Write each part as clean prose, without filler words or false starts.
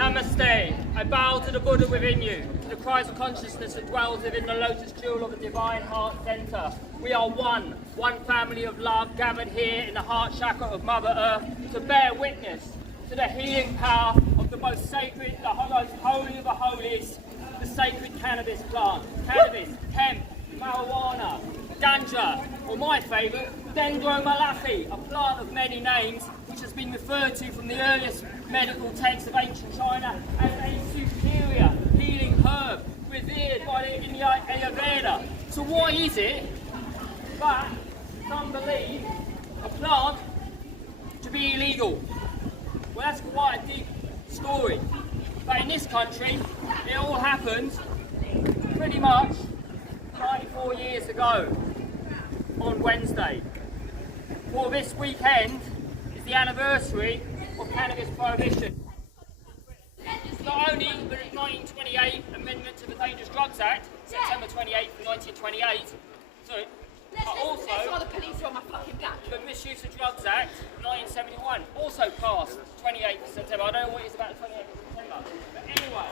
Namaste. I bow to the Buddha within you, to the Christ consciousness that dwells within the lotus jewel of the Divine Heart Center. We are one family of love gathered here in the heart chakra of Mother Earth to bear witness to the healing power of the most sacred, the most holy of the holies, the sacred cannabis plant. Cannabis, hemp, marijuana, ganja, or my favourite, dendromalachi, a plant of many names which has been referred to from the earliest medical texts of ancient China as a superior healing herb revered in the Ayurveda. So why is it that some believe a plant to be illegal? Well, that's quite a deep story. But in this country, it all happened pretty much 94 years ago on Wednesday. For this weekend is the anniversary of cannabis prohibition. Not only the 1928 Amendment to the Dangerous Drugs Act, September 28, 1928, but also the police are on my fucking back. The Misuse of Drugs Act, 1971, also passed 28th of September. I don't know what it is about the 28th of September, but anyway.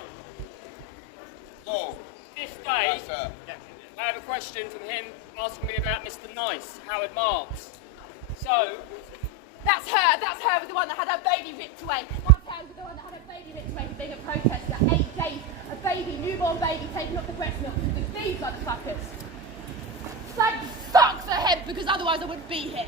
This day, I have a question from him asking me about Mr. Nice, Howard Marks. So, That's her with the one that had her baby ripped away. That's her with the one that had her baby ripped away for being a protester. 8 days, a baby, newborn baby taken off the breast milk. These motherfuckers. Thank fuck for hemp, because otherwise I wouldn't be here.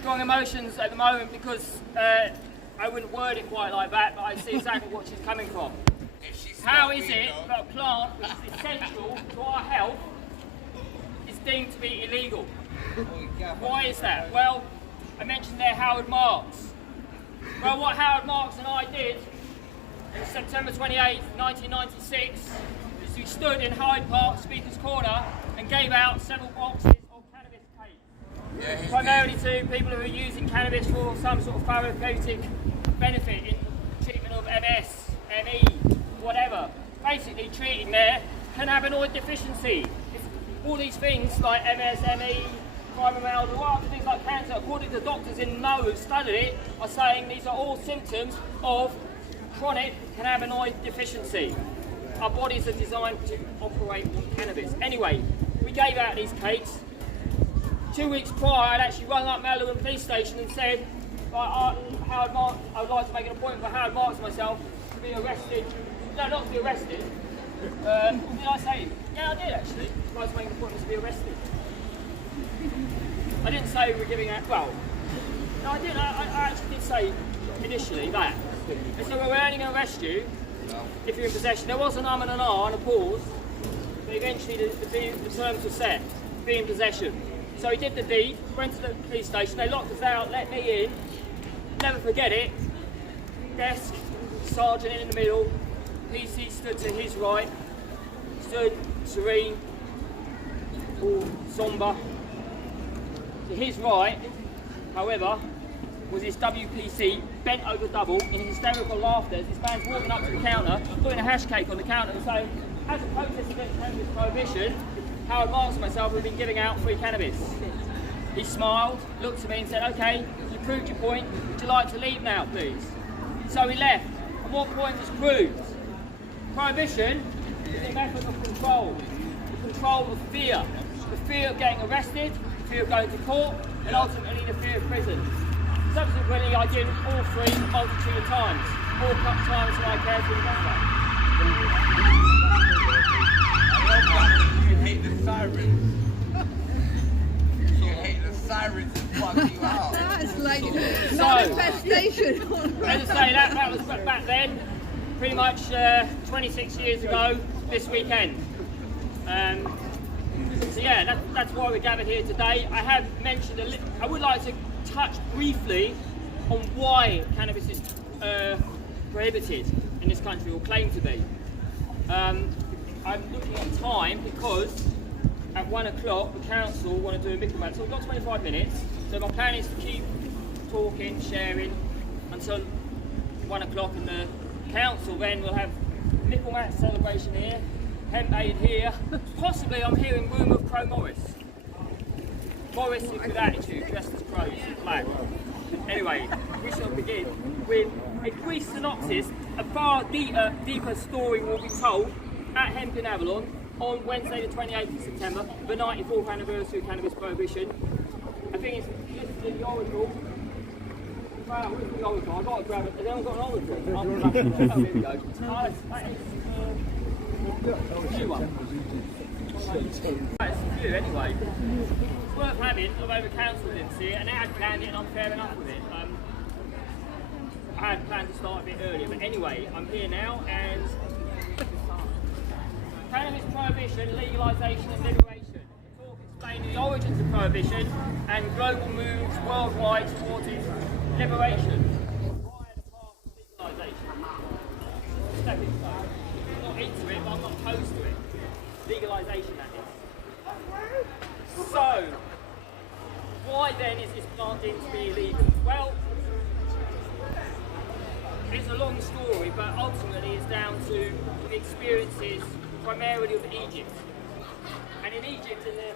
Strong emotions at the moment because I wouldn't word it quite like that, but I see exactly what she's coming from. How is it that a plant which is essential to our health is deemed to be illegal? Why is that? Well, I mentioned there Howard Marks. Well, what Howard Marks and I did on September 28, 1996 is we stood in Hyde Park Speaker's Corner and gave out several boxes of cannabis cakes. Primarily to people who are using cannabis for some sort of therapeutic benefit in treatment of MS, ME, whatever. Basically treating their cannabinoid deficiency. All these things like MS, ME, fibromyalgia, things like cancer, according to doctors in the know who studied it, are saying these are all symptoms of chronic cannabinoid deficiency. Our bodies are designed to operate on cannabis. Anyway, we gave out these cakes. 2 weeks prior, I'd actually rung up Avalon police station and said, Howard Marks, I would like to make an appointment for Howard Marks and myself to be arrested. No, not to be arrested. What did I say? Yeah, I did actually. I'd like to make an appointment to be arrested. I didn't say we were giving out, well, no I didn't, I actually did say initially that. They said, well, we're only going to arrest you if you're in possession. There was an and an and a pause, but eventually the terms were set, be in possession. So he did the deed, went to the police station, they locked us out, let me in, never forget it, desk, sergeant in the middle, PC stood to his right, stood serene, all sombre. To his right, however, was his WPC bent over double in hysterical laughter as this man's walking up to the counter, putting a hash cake on the counter and saying, as a protest against cannabis prohibition, Howard Marks and myself have been giving out free cannabis. He smiled, looked at me and said, okay, you proved your point, would you like to leave now, please? So he left, and what point was proved? Prohibition is a method of control, the control of fear. The fear of getting arrested, the fear of going to court, and ultimately the fear of prison. Subsequently, I did all three a multitude of times, all times when I cared to remember. You hate the sirens. You hate the sirens that fuck you out. That's like manifestation. As I say, that was back then, pretty much 26 years ago this weekend. So yeah, that's why we're gathered here today. I have mentioned I would like to touch briefly on why cannabis is prohibited in this country, or claimed to be. I'm looking at time because at 1 o'clock the council want to do a mickle mat. So we've got 25 minutes. So my plan is to keep talking, sharing until 1 o'clock, and the council then will have mickle mat celebration here. Hemp aid here. Possibly I'm hearing rumour of Crow Morris. Morris is with attitude, dressed as crows, black. Anyway. Anyway, we shall begin with a brief synopsis. A far deeper story will be told at Hemp in Avalon on Wednesday the 28th of September, the 94th anniversary of cannabis prohibition. I think it's listed in the oracle. Wow, where's the oracle? I've got to grab it. Has anyone got an oracle? Oh, here we go. That is a new one. That's a few anyway. It's worth having, although the council didn't see it, and they had planned it, and I'm fair enough with it. I had planned to start a bit earlier, but anyway, I'm here now, and cannabis prohibition, legalisation and liberation. Talk explaining the origins of prohibition and global moves worldwide towards its liberation. Why the path to legalisation? Stepping stone. I'm not into it, but I'm not opposed to it. Legalisation, that is. So, why then is this plant deemed to be illegal? Well, it's a long story, but ultimately it's down to the experiences primarily of Egypt. And in Egypt in the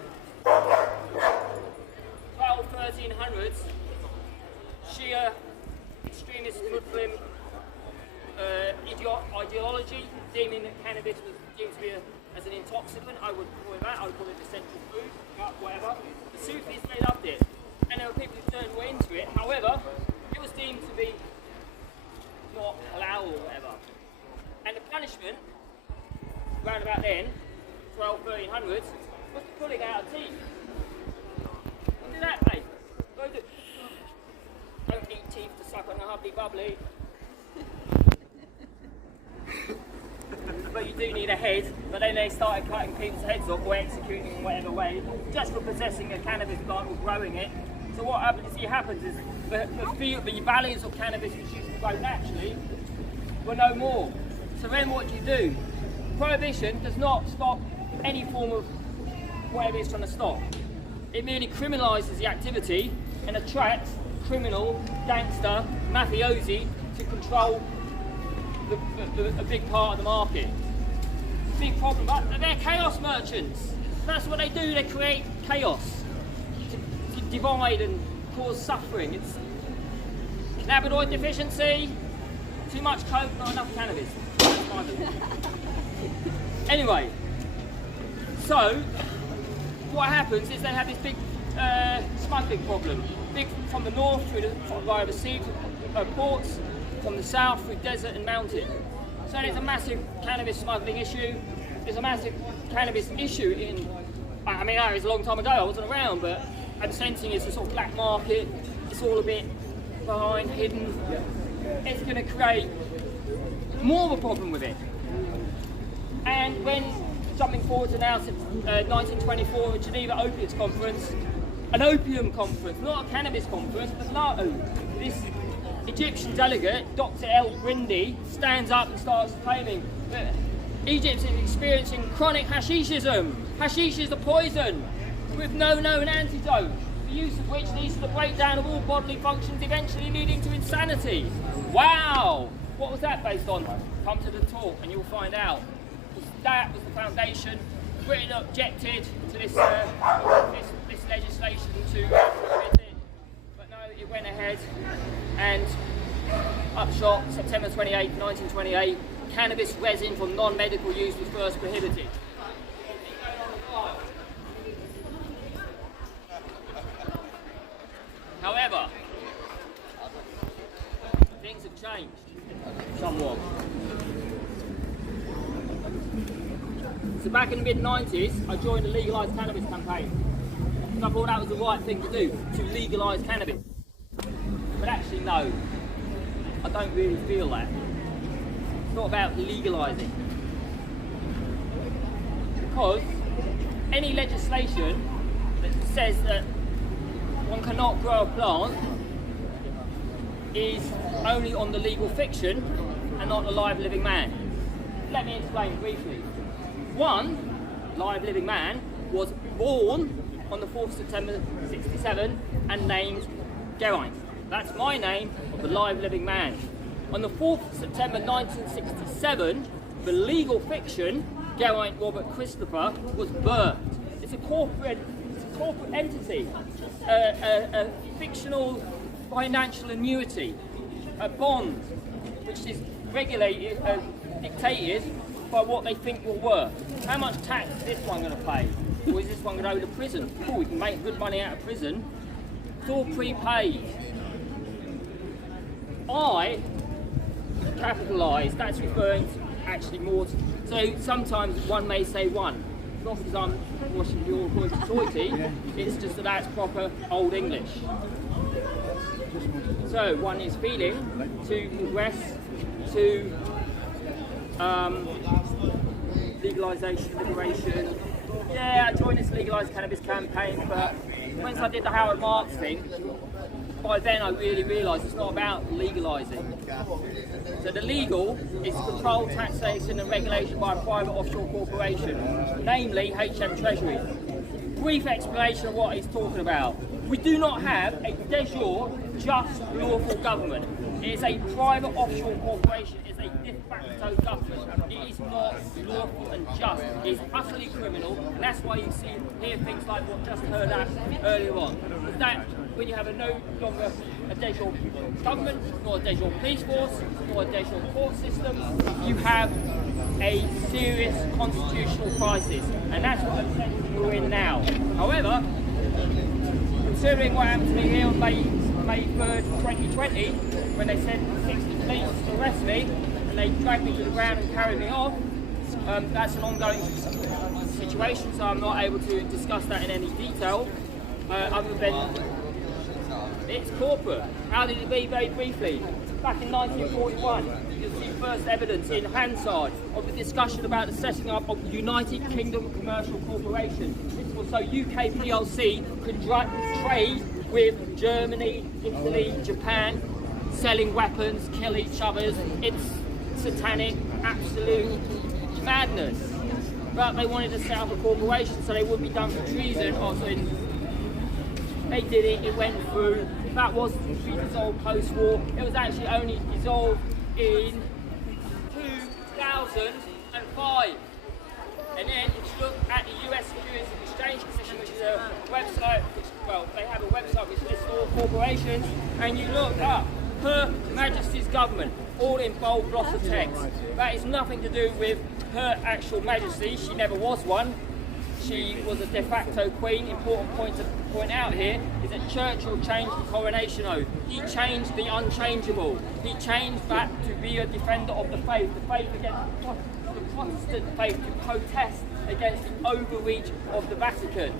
1300s, Shia extremist Muslim ideology, deeming that cannabis was deemed to be as an intoxicant. I would call it that, I would call it essential food, whatever. The Sufis, they loved it. And there were people who turned way into it. However, it was deemed to be not allowed or whatever. And the punishment, round about then, 1300s, was the pulling out of teeth. Don't do that, mate. Don't eat teeth to suck on a hubbly bubbly. But you do need a head. But then they started cutting people's heads off or executing in whatever way, just for possessing a cannabis plant or growing it. So what happens is the values of cannabis which used to grow naturally were no more. So then what do? Prohibition does not stop any form of whatever it's trying to stop. It merely criminalises the activity and attracts criminal, gangster, mafiosi to control a big part of the market. Big problem, but they're chaos merchants. That's what they do, they create chaos to divide and cause suffering. It's cannabinoid deficiency, too much coke, not enough cannabis. Anyway, so what happens is they have this big smuggling problem. Big from the north via the sea ports, from the south through desert and mountain. So there's a massive cannabis smuggling issue. There's a massive cannabis issue in, I mean that was a long time ago, I wasn't around, but I'm sensing it's a sort of black market. It's all a bit behind, hidden. It's going to create more of a problem with it. And when jumping forward to now, 1924, the Geneva Opiates Conference, an opium conference, not a cannabis conference, but no, this Egyptian delegate, Dr. El Grindi, stands up and starts claiming that Egypt is experiencing chronic hashishism. Hashish is a poison with no known antidote, the use of which leads to the breakdown of all bodily functions, eventually leading to insanity. Wow! What was that based on? Come to the talk and you'll find out. That was the foundation. Britain objected to this legislation to prohibit it, but no, it went ahead, and upshot, September 28, 1928, cannabis resin for non-medical use was first prohibited. However, things have changed somewhat. So back in the mid-90s, I joined the legalised cannabis campaign. So I thought that was the right thing to do, to legalise cannabis. But actually no, I don't really feel that. It's not about legalising. Because any legislation that says that one cannot grow a plant is only on the legal fiction and not the live living man. Let me explain briefly. One live living man was born on the 4th of September 67 and named Geraint. That's my name of the live living man. On the 4th of September 1967, the legal fiction, Geraint Robert Christopher, was birthed. It's a corporate entity, a fictional financial annuity, a bond, which is regulated and dictated by what they think you're worth. How much tax is this one going to pay? Or is this one going to go to prison? Oh, we can make good money out of prison. It's all prepaid. I capitalise, that's referring to actually more to, so sometimes one may say one. Not because I'm washing your hoity-toity, it's just that that's proper Old English. So one is feeling to progress to legalisation, liberation. Yeah, I joined this legalised cannabis campaign, but once I did the Howard Marks thing, by then I really realised it's not about legalising. So the legal is controlled taxation and regulation by a private offshore corporation, namely Hemp Treasury. Brief explanation of what he's talking about. We do not have a de jure, just, lawful government. It is a private offshore corporation. It is a de facto government. It is not lawful and just. It is utterly criminal, and that's why you hear things like what just heard that earlier on. That when you have a no longer a de jure government, nor a de jure police force, nor a de jure court system, you have a serious constitutional crisis, and that's what we're in now. However, considering what happened to me here on May 3rd, 2020, when they sent 60 police to arrest me, and they dragged me to the ground and carried me off, that's an ongoing situation, so I'm not able to discuss that in any detail, other than it's corporate. How did it be? Very briefly. Back in 1941, you'll see first evidence in Hansard of the discussion about the setting up of the United Kingdom Commercial Corporation. So UK PLC could trade with Germany, Italy, Japan, selling weapons, kill each other. It's satanic, absolute madness. But they wanted to set up a corporation so they wouldn't be done for treason. They did it, it went through. That was dissolved post-war. It was actually only dissolved in 2005. And then if you look at the US Securities and Exchange Commission, which is a website, they have a website which lists all corporations, and you look up Her Majesty's Government, all in bold block of text. That is nothing to do with Her Actual Majesty, she never was one. She was a de facto queen. Important point to point out here is that Churchill changed the coronation oath. He changed the unchangeable. He changed that to be a defender of the faith against the Protestant faith, to protest against the overreach of the Vatican.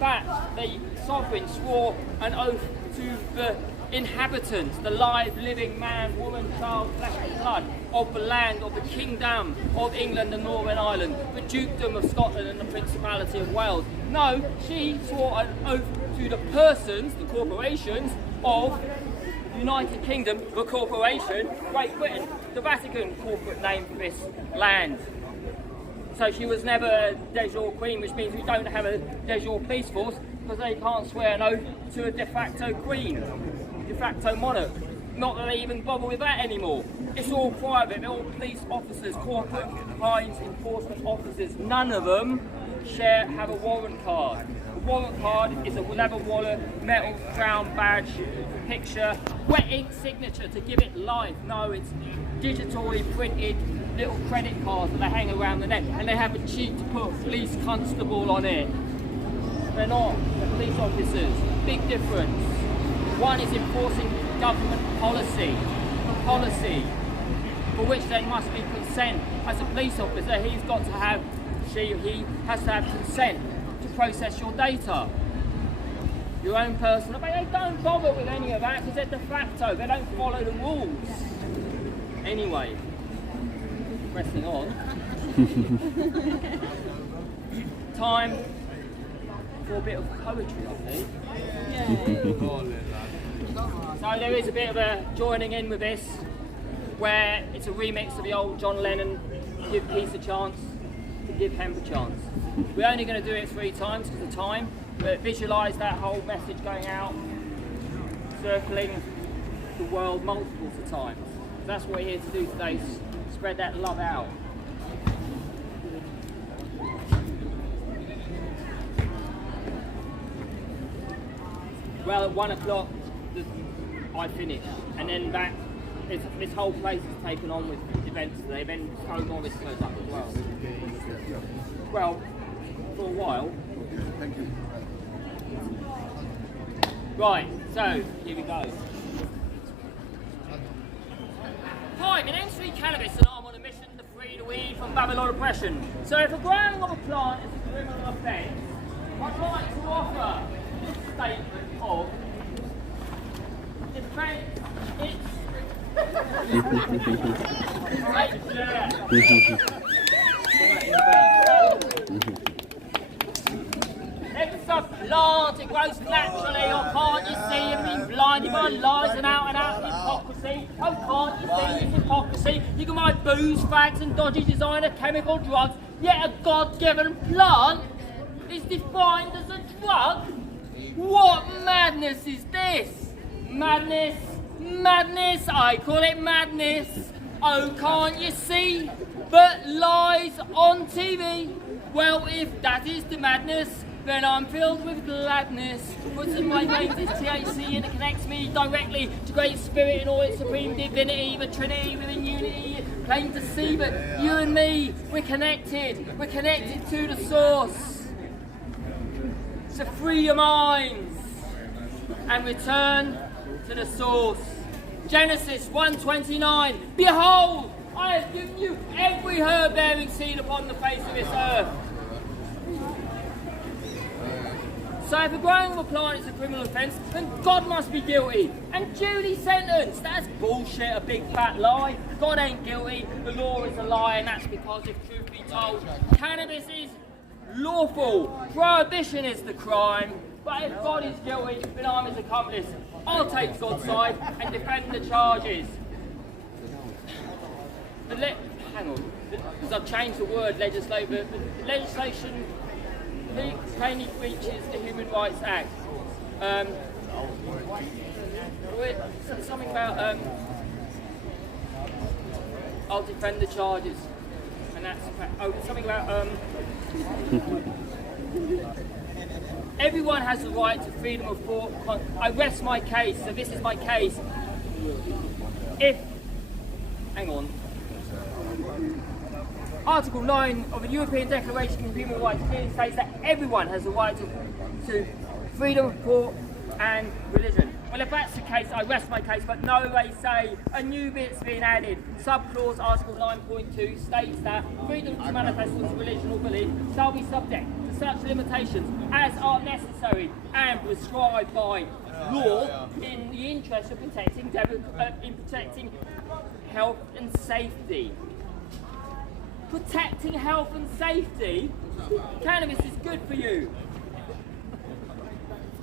That the sovereign swore an oath to the inhabitants, the live, living man, woman, child, flesh and blood of the land, of the kingdom of England and Northern Ireland, the dukedom of Scotland and the Principality of Wales. No, she swore an oath to the persons, the corporations of the United Kingdom, the corporation, Great Britain, the Vatican corporate name for this land. So she was never a de jure queen, which means we don't have a de jure police force because they can't swear an oath to a de facto queen, de facto monarch. Not that they even bother with that anymore. It's all private, they're all police officers, corporate crimes enforcement officers. None of them have a warrant card. A warrant card is a leather wallet, metal crown badge, picture, wet ink signature to give it life. No, it's digitally printed little credit cards that they hang around the neck, and they have a cheat to put police constable on it. They're not police officers. Big difference. One is enforcing government policy, for which there must be consent. As a police officer, he has to have consent to process your data. Your own personal, but they don't bother with any of that because they're de facto, they don't follow the rules. Anyway, pressing on. Time for a bit of poetry, I think. So there is a bit of a joining in with this, where it's a remix of the old John Lennon, Give Peace a Chance, to Give Hemp a Chance. We're only going to do it 3 times because of time, but visualise that whole message going out, circling the world multiples of times. That's what we're here to do today, spread that love out. Well, at 1 o'clock, the I finish. And then this whole place is taken on with events today. Then Tony Morris goes up as well. Well, for a while. Thank you. Right, so here we go. Hi, my name's Free Cannabis and I'm on a mission to free the weed from Avalon oppression. So if a growing of a plant is a criminal offence, I'd like to offer this statement of defence it's a plant, it grows naturally, or can't you see and be blinded by lies and out hypocrisy? Oh, can't you see this hypocrisy? You can buy booze, fags and dodgy designer chemical drugs, yet a God-given plant is defined as a drug? What madness is this? Madness, madness, I call it madness. Oh, can't you see? But lies on TV. Well, if that is the madness, then I'm filled with gladness. What's in my veins is THC and it connects me directly to Great Spirit and all its supreme divinity, the Trinity within unity. Plain to see, but you and me, we're connected. We're connected to the source. So free your minds and return to the source. Genesis 1:29. Behold, I have given you every herb bearing seed upon the face of this earth. So if a growing of a plant is a criminal offence, then God must be guilty and duly sentenced. That's bullshit, a big fat lie. God ain't guilty, the law is a lie, and that's because if truth be told, cannabis is lawful, prohibition is the crime. But if God is guilty, then I'm his accomplice. I'll take God's side and defend the charges. Hang on, because I've changed the word legislator. The legislation plainly breaches the Human Rights Act. Something about I'll defend the charges, and that's something about everyone has the right to freedom of thought. I rest my case, so this is my case. Hang on. Article 9 of the European Declaration of Human Rights clearly states that everyone has the right to freedom of thought and religion. Well, if that's the case, I rest my case, but no, they say a new bit's being added. Subclause Article 9.2 states that freedom to manifest one's religion or belief shall be subject to such limitations as are necessary and prescribed by law in the interest of protecting health and safety. Protecting health and safety? Cannabis is good for you.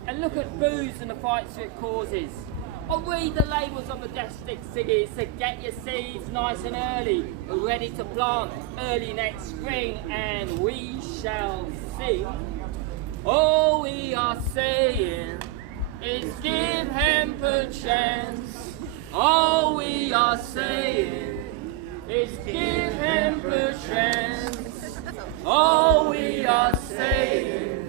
And look at booze and the fights it causes. Or read the labels on the death stick ciggies to get your seeds nice and early, ready to plant early next spring, and we shall see. All we are saying is give hemp a chance. All we are saying is give hemp a chance. All we are saying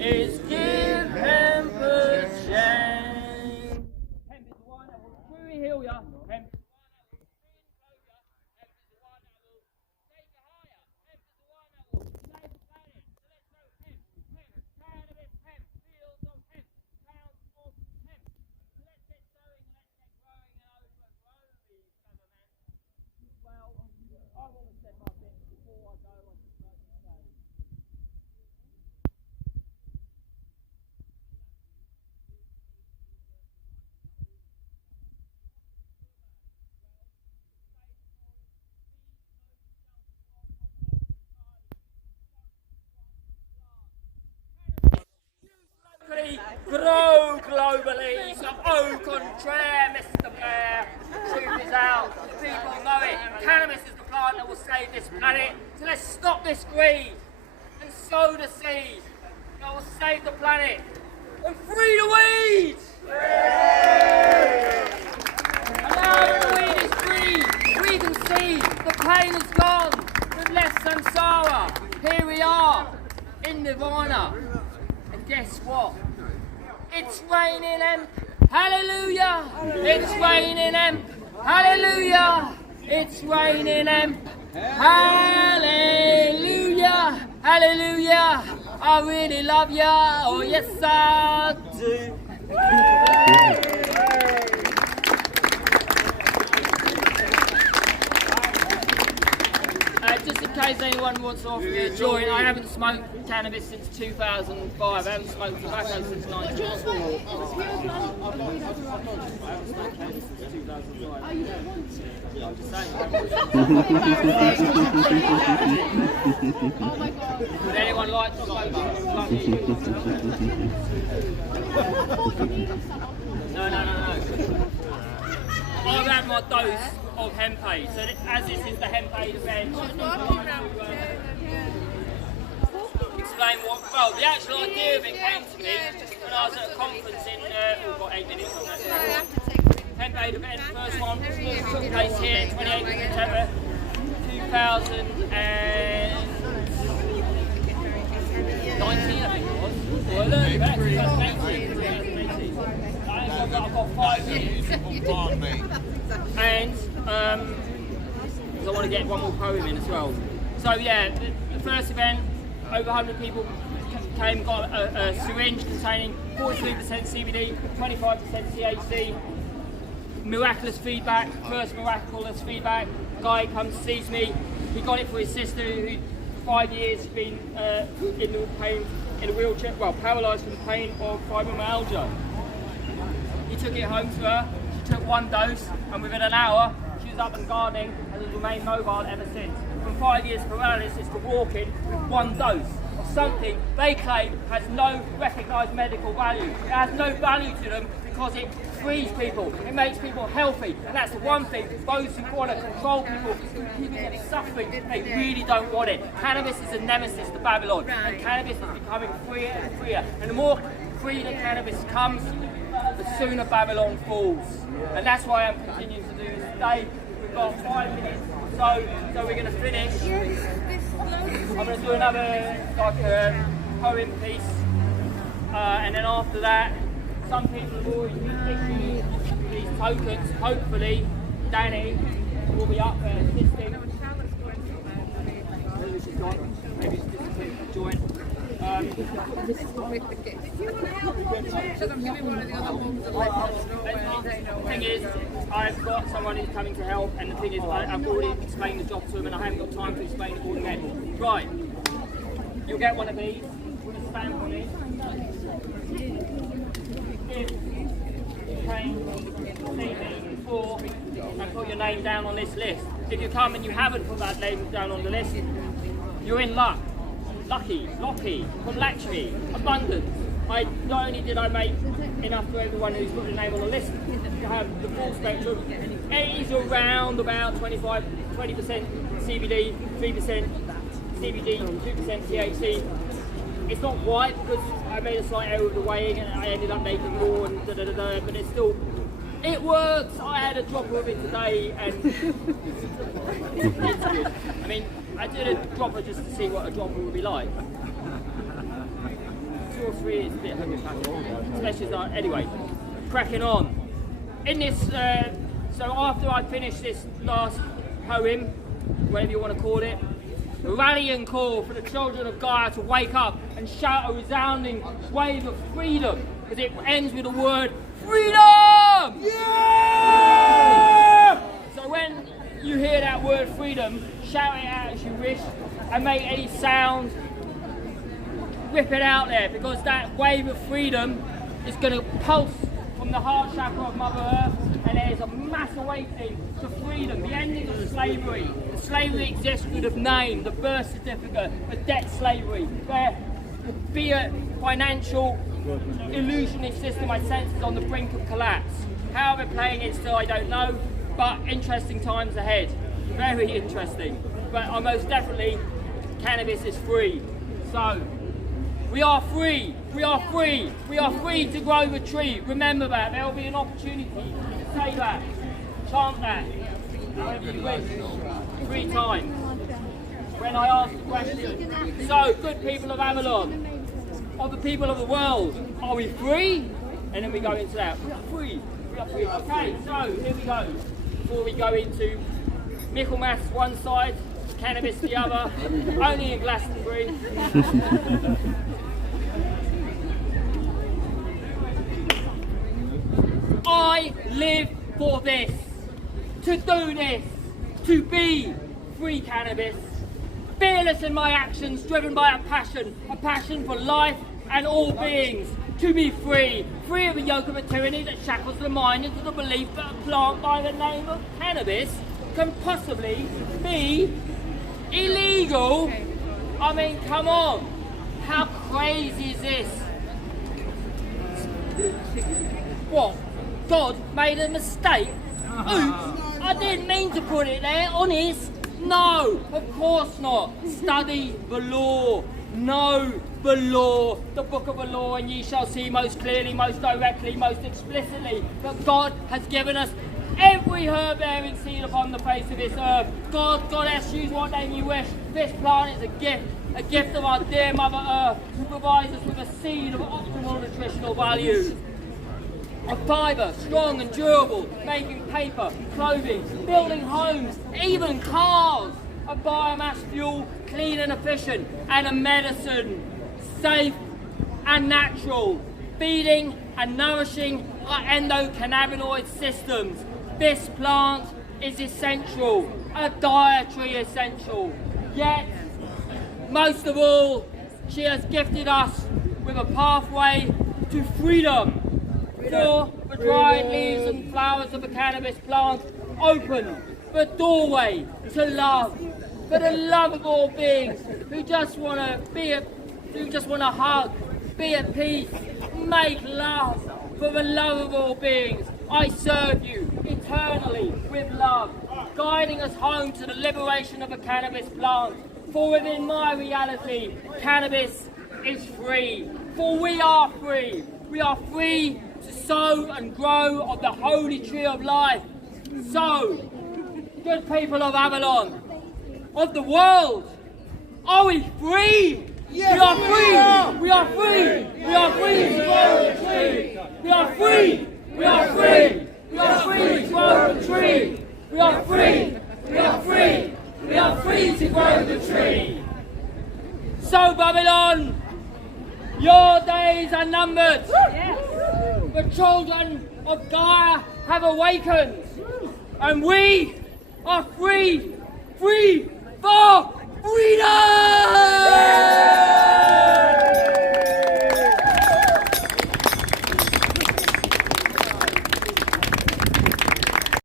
is give hemp a chance. Hemp is the one that will truly heal ya. Hemp is the one that will clean ya. Hemp is the one that will take you higher. Hemp is the one that will save the planet. So let's go hemp, cannabis, hemp, fields of hemp, towns of hemp. So let's get sowing and let's get growing and overgrow these governments. Well, I want to send my bit before I go on to say. Grow globally, so au contraire, Mr. Blair. Truth is out, people know it. Cannabis is the plant that will save this planet. So let's stop this greed and sow the seed that will save the planet and free the weed. And now that the weed is free, we can see the pain is gone. With less samsara, here we are in Nirvana. And guess what? It's raining hemp, Hallelujah. It's raining hemp. Hallelujah. It's raining hemp. Hallelujah. Hallelujah. I really love ya. Oh yes I do. Just in case anyone wants to offer me a joint, I haven't smoked cannabis since 2005. I haven't smoked tobacco since 1994. I haven't smoked cannabis since 2005. Oh, you don't want to? I'm just saying. Oh my god. Would anyone like to smoke? No. I've had my dose of Hemp. So as this is the Hemp event, explain what, well, the actual idea of it came to me when I was at a conference in, we've got 8 minutes on that. Hemp event, first one took place here 28th of September 2019, I think it was. Or I learned about 2018. I've got 5 minutes. And because I want to get one more poem in as well. So yeah, the first event, over 100 people came, got a syringe containing 43% CBD, 25% THC. Miraculous feedback, first miraculous feedback. Guy comes, sees me. He got it for his sister, who for 5 years has been in the pain, in a wheelchair, well, paralysed from the pain of fibromyalgia. He took it home to her. She took 1 dose, and within an hour, she was up and gardening and has remained mobile ever since. From 5 years paralysis to walking with 1 dose of something they claim has no recognised medical value. It has no value to them because it frees people, it makes people healthy, and that's the one thing those who want to control people, who keep them suffering, they really don't want it. Cannabis is a nemesis to Babylon, and cannabis is becoming freer and freer. And the more free that cannabis comes, the sooner Babylon falls. And that's why I'm continuing to do this today. We've got 5 minutes or so we're going to finish. I'm going to do another poem piece, and then after that, some people have already issued these tokens. Hopefully, Danny will be up there assisting. Maybe she's gone. Maybe she's just a joint. The thing is, I've got someone who's coming to help, and the thing is, I've already explained the job to him, and I haven't got time to explain it all again. Right, you'll get one of these with a stamp on it. If you came to see me before and put your name down on this list, if you come and you haven't put that name down on the list, you're in luck. Lucky, from Lakshmi, abundance. Not only did I make enough for everyone who's put their name on the list to have the full spectrum, it is around about 20% CBD, 3% CBD, 2% THC. It's not white because I made a slight error with the weighing and I ended up making more and but it's still, it works. I had a dropper of it today and it's good. I mean, I did a dropper just to see what a dropper would be like. 2 or 3 is a bit homeopathic, especially as anyway, cracking on. In this, so after I finish this last poem, whatever you want to call it, a rallying call for the children of Gaia to wake up and shout a resounding wave of freedom, because it ends with the word freedom! Yeah! So when you hear that word freedom, shout it out as you wish and make any sound, rip it out there, because that wave of freedom is going to pulse from the heart chakra of Mother Earth, and there is a mass awakening to freedom, the ending of slavery. The slavery exists with a name, the birth certificate, the debt slavery, where be a financial illusionist system I sense is on the brink of collapse. How they're playing it still I don't know, but interesting times ahead. Very interesting. But most definitely, cannabis is free. So, we are free, we are free, we are free to grow the tree. Remember that, there will be an opportunity to say that, chant that, however you wish, 3 times. When I ask the question, so good people of Avalon, of the people of the world, are we free? and then we go into that. We are free. We are free. Okay, so here we go. Before we go into Michaelmas one side, cannabis the other, only in Glastonbury. I live for this, to do this, to be free cannabis. Fearless in my actions, driven by a passion for life and all beings. To be free, free of the yoke of tyranny that shackles the mind into the belief that a plant by the name of cannabis can possibly be illegal. I mean, come on, how crazy is this? What? God made a mistake? Oops, I didn't mean to put it there, honest. No, of course not. Study the law. Know the law, the book of the law, and ye shall see most clearly, most directly, most explicitly that God has given us every herb-bearing seed upon the face of this earth. God, Goddess, use what name you wish. This plant is a gift of our dear Mother Earth, who provides us with a seed of optimal nutritional value. A fibre, strong and durable, making paper, clothing, building homes, even cars. A biomass fuel, clean and efficient, and a medicine, safe and natural, feeding and nourishing our endocannabinoid systems. This plant is essential, a dietary essential. Yet, most of all, she has gifted us with a pathway to freedom. For the dried leaves and flowers of the cannabis plant open the doorway to love, for the love of all beings who just want to hug, be at peace, make love. For the love of all beings, I serve you eternally with love, guiding us home to the liberation of the cannabis plant. For within my reality, cannabis is free. For we are free. We are free to sow and grow of the holy tree of life. So, good people of Avalon, of the world, are we free? Yes, we are free! We are free! We are free to grow the tree! We are free! We are free! We are free to grow the tree! We are free! We are free! We are free to grow the tree! So Babylon, your days are numbered! The children of Gaia have awakened! And we are free! Free for freedom!